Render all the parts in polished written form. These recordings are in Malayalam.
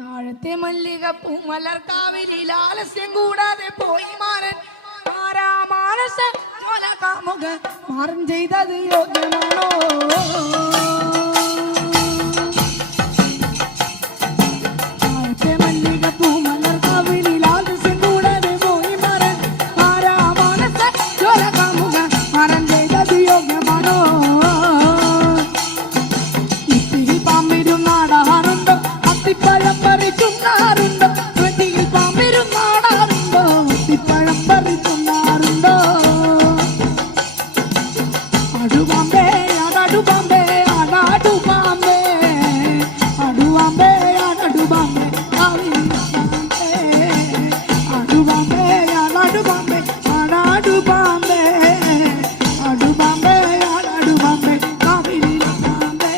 താഴത്തെ മല്ലിക പൂമലർക്കാവിലിൽ ആലസ്യം കൂടാതെ പോയി മാറൻ മാനസ കാമുക മാറൻ ചെയ്തത് യോഗ്യമാണോ? താഴത്തെ മല്ലിക പൂമലർക്കാവിലിൽ ആലസ്യം കൂടാതെ പോയി മാറൻ മാനസ കാമുക മാറൻ ചെയ്തത് യോഗ്യമാണോ? ഇത്തിരി പാമ്പിരും നാടാറുണ്ടോ? അത്തിപ്പഴം പറിച്ചുണ്ണാറുണ്ടോ? വെട്ടിയിൽ പാമ്പിരും നാടാറുണ്ടോ? അത്തിപ്പഴം പറിച്ചുണ്ണാറുണ്ടോ? അടുപാമ്പേ അടടുപാമ്പേ അടാടുപാമ്പേ അടുപാമ്പേ അടടുപാമ്പേ അടുപാമ്പേ അടടുപാമ്പേ അടാടുപാമ്പേ അടുപാമ്പേ അടടുപാമ്പേ കാവിലിപ്പാമ്പേ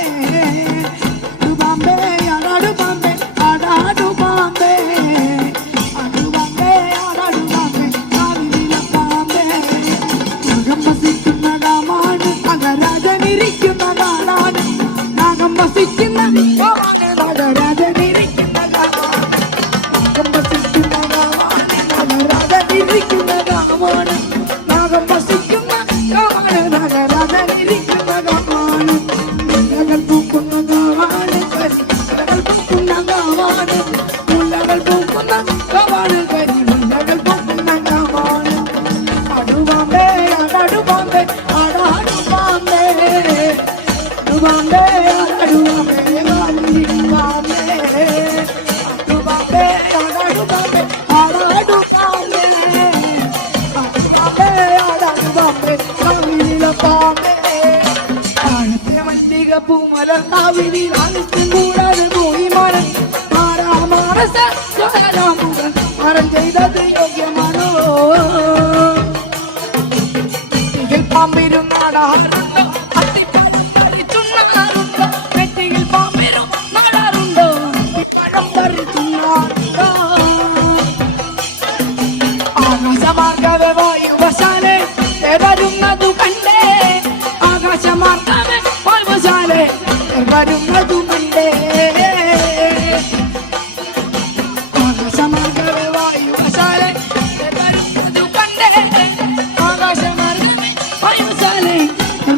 അടുപാമ്പേ അടടുപാമ്പേ അടാടുപാമ്പേ അടുപാമ്പേ അടടുപാമ്പേ കാവിലിപ്പാമ്പേ നാഗം വസിക്കുന്ന നാമാണ് നഗരാജനിരിക്കുന്ന നാടാണ് നാഗം വസിക്കുന്ന നഗരാജനിരിക്കുന്ന നാടാണ് നാഗം വസിക്കുന്ന നാമാണ് നഗരാജനിരിക്കുന്ന നാമാണ് നാഗം വസിക്കുന്ന നഗരാജനിരിക്കുന്ന നാമാണ് മുല്ലകൾ പൂക്കുന്ന നാവാണ് കരിമുല്ലകൾ പൂക്കുന്ന നാവാണ് മുല്ലകൾ പൂക്കുന്ന നാവാണ് കരിമുല്ലകൾ പൂക്കുന്ന നാവാണ് അടുപാമ്പേ അടടുപാമ്പേ അടാടുപാമ്പേ അടുപാമ്പേ അടടുപാമ്പേ കാവിലിപ്പാമ്പേ അടുപാമ്പേ അടടുപാമ്പേ അടാടുപാമ്പേ അടുപാമ്പേ അടടുപാമ്പേ കാവിലിപ്പാമ്പേ താഴത്തെ മല്ലിക പൂമലർക്കാവിലിൽ ആലസ്യം കൂടാതെ പോയി മാറൻ മാനസ കാമുകൻ മാറൻ ചെയ്തത് യോഗ്യമാണോ? വെട്ടിയിൽ പാമ്പിരും നാടാറുണ്ടോ? അത്തിപ്പഴം പറിച്ചുണ്ണാറുണ്ടോ? വെട്ടിയിൽ പാമ്പിരും നാടാറുണ്ടോ? അത്തിപ്പഴം പറിച്ചുണ്ണാറുണ്ടോ? ആകാശമാർഗവേ വായുവശാലെ വരുന്നതു കണ്ടേ ആകാശമാർഗവേ വായുവശാലെ വരുന്നതു കണ്ടേ ആകാശമാർഗവേ വായുവശാലെ വരുന്നതു കണ്ടേ ആകാശമാർഗവേ വായുവശാലെ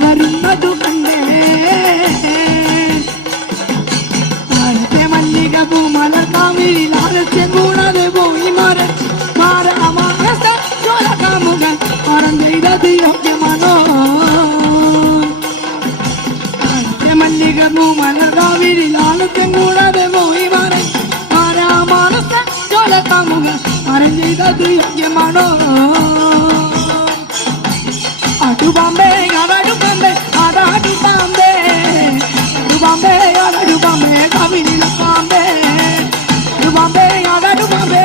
വരുന്നതു കണ്ടേ താഴത്തെ മല്ലിക പൂമലർക്കാവിലിൽ ആലസ്യം കൂടാതെ പോയി മാറൻ മാനസ കാമുകൻ മാറൻ ചെയ്തത് യോഗ്യമാണോ? താഴത്തെ മല്ലിക പൂമലർക്കാവിലിൽ ആലസ്യം കൂടാതെ പോയി മാറൻ മാനസ കാമുകൻ മാറൻ ചെയ്തത് യോഗ്യമാണോ? അടുപാമ്പേ അടടുപാമ്പേ അടാടുപാമ്പേ അടുപാമ്പേ അടടുപാമ്പേ കാവിലിപ്പാമ്പേ അടുപാമ്പേ അടടുപാമ്പേ